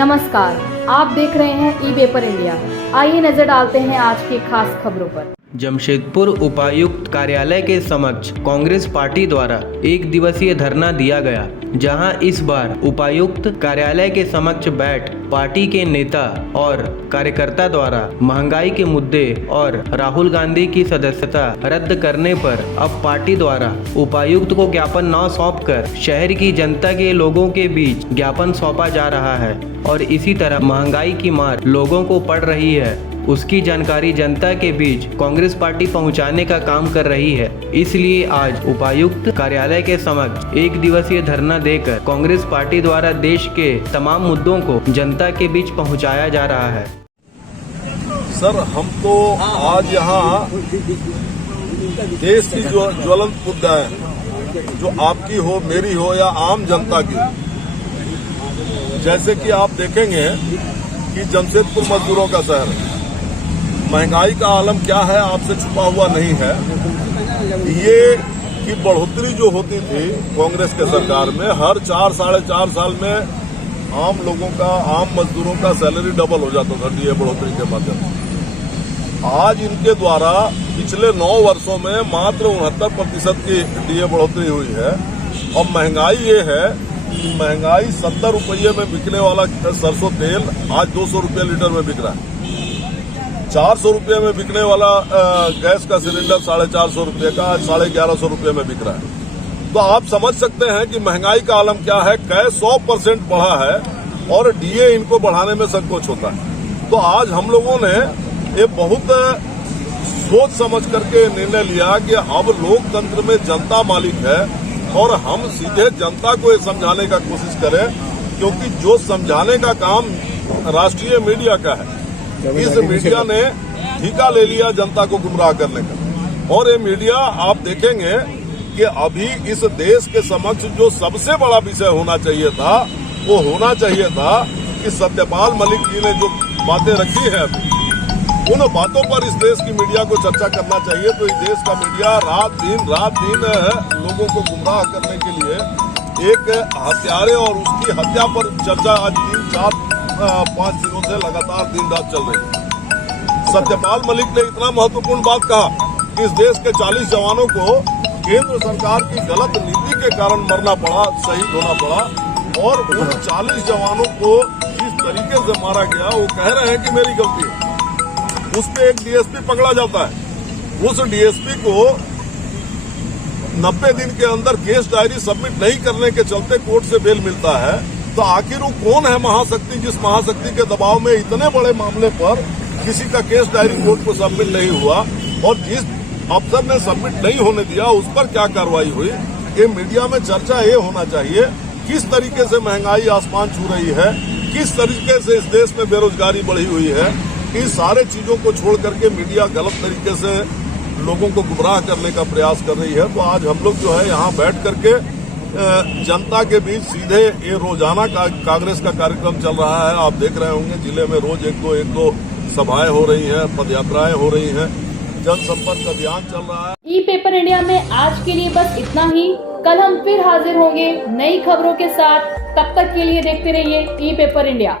नमस्कार, आप देख रहे हैं ई पेपर इंडिया। आइए नजर डालते हैं आज की खास खबरों पर। जमशेदपुर उपायुक्त कार्यालय के समक्ष कांग्रेस पार्टी द्वारा एक दिवसीय धरना दिया गया, जहां इस बार उपायुक्त कार्यालय के समक्ष बैठ पार्टी के नेता और कार्यकर्ता द्वारा महंगाई के मुद्दे और राहुल गांधी की सदस्यता रद्द करने पर अब पार्टी द्वारा उपायुक्त को ज्ञापन न सौंपकर शहर की जनता के लोगों के बीच ज्ञापन सौंपा जा रहा है और इसी तरह महंगाई की मार लोगों को पड़ रही है, उसकी जानकारी जनता के बीच कांग्रेस पार्टी पहुंचाने का काम कर रही है। इसलिए आज उपायुक्त कार्यालय के समक्ष एक दिवसीय धरना देकर कांग्रेस पार्टी द्वारा देश के तमाम मुद्दों को जनता के बीच पहुंचाया जा रहा है। सर, हम तो आज यहाँ देश की जो ज्वलंत मुद्दा है, जो आपकी हो, मेरी हो या आम जनता की, जैसे कि आप देखेंगे कि जमशेदपुर मजदूरों का शहर है, महंगाई का आलम क्या है आपसे छुपा हुआ नहीं है। ये की बढ़ोतरी जो होती थी कांग्रेस के सरकार में, हर 4 साढ़े 4 साल में आम लोगों का, आम मजदूरों का सैलरी डबल हो जाता था डीए बढ़ोतरी के माध्यम से। आज इनके द्वारा पिछले 9 वर्षों में मात्र 69% की डीए बढ़ोतरी हुई है और महंगाई ये है कि महंगाई 70 रुपये में बिकने वाला सरसों तेल आज 200 रुपये लीटर में बिक रहा है। 400 रुपये में बिकने वाला गैस का सिलेंडर 450 रुपये का आज 1150 रुपये में बिक रहा है। तो आप समझ सकते हैं कि महंगाई का आलम क्या है। कैश 100% बढ़ा है और डीए इनको बढ़ाने में संकोच होता है। तो आज हम लोगों ने ये बहुत सोच समझ करके निर्णय लिया कि अब लोकतंत्र में जनता मालिक है और हम सीधे जनता को ये समझाने का कोशिश करें, क्योंकि जो समझाने का काम राष्ट्रीय मीडिया का है, इस मीडिया ने ठेका ले लिया जनता को गुमराह करने का। और ये मीडिया आप देखेंगे कि अभी इस देश के समक्ष जो सबसे बड़ा विषय होना चाहिए था, वो होना चाहिए था कि सत्यपाल मलिक जी ने जो बातें रखी है अभी, उन बातों पर इस देश की मीडिया को चर्चा करना चाहिए। तो इस देश का मीडिया रात दिन लोगों को गुमराह करने के लिए एक हत्यारे और उसकी हत्या पर चर्चा आज 3-4-5 दिनों से लगातार दिन रात चल रही है। सत्यपाल मलिक ने इतना महत्वपूर्ण बात कहा कि इस देश के 40 जवानों को केंद्र सरकार की गलत नीति के कारण मरना पड़ा, शहीद होना पड़ा, और उन 40 जवानों को जिस तरीके से मारा गया, वो कह रहे हैं कि मेरी गलती है। उस पे एक डीएसपी पकड़ा जाता है, उस डीएसपी को 90 दिन के अंदर केस डायरी सबमिट नहीं करने के चलते कोर्ट से बेल मिलता है। तो आखिर वो कौन है महाशक्ति, जिस महाशक्ति के दबाव में इतने बड़े मामले पर किसी का केस डायरी कोर्ट को सबमिट नहीं हुआ, और जिस अफसर ने सबमिट नहीं होने दिया उस पर क्या कार्रवाई हुई। ये मीडिया में चर्चा ये होना चाहिए किस तरीके से महंगाई आसमान छू रही है, किस तरीके से इस देश में बेरोजगारी बढ़ी हुई है। इन सारे चीजों को छोड़ करके मीडिया गलत तरीके से लोगों को गुमराह करने का प्रयास कर रही है। तो आज हम लोग जो है यहाँ बैठ करके जनता के बीच सीधे ये रोजाना कांग्रेस का कार्यक्रम चल रहा है। आप देख रहे होंगे जिले में रोज एक दो सभाएं हो रही हैं, पदयात्राएं हो रही हैं, जनसंपर्क अभियान चल रहा है। ई पेपर इंडिया में आज के लिए बस इतना ही। कल हम फिर हाजिर होंगे नई खबरों के साथ। तब तक के लिए देखते रहिए ई पेपर इंडिया।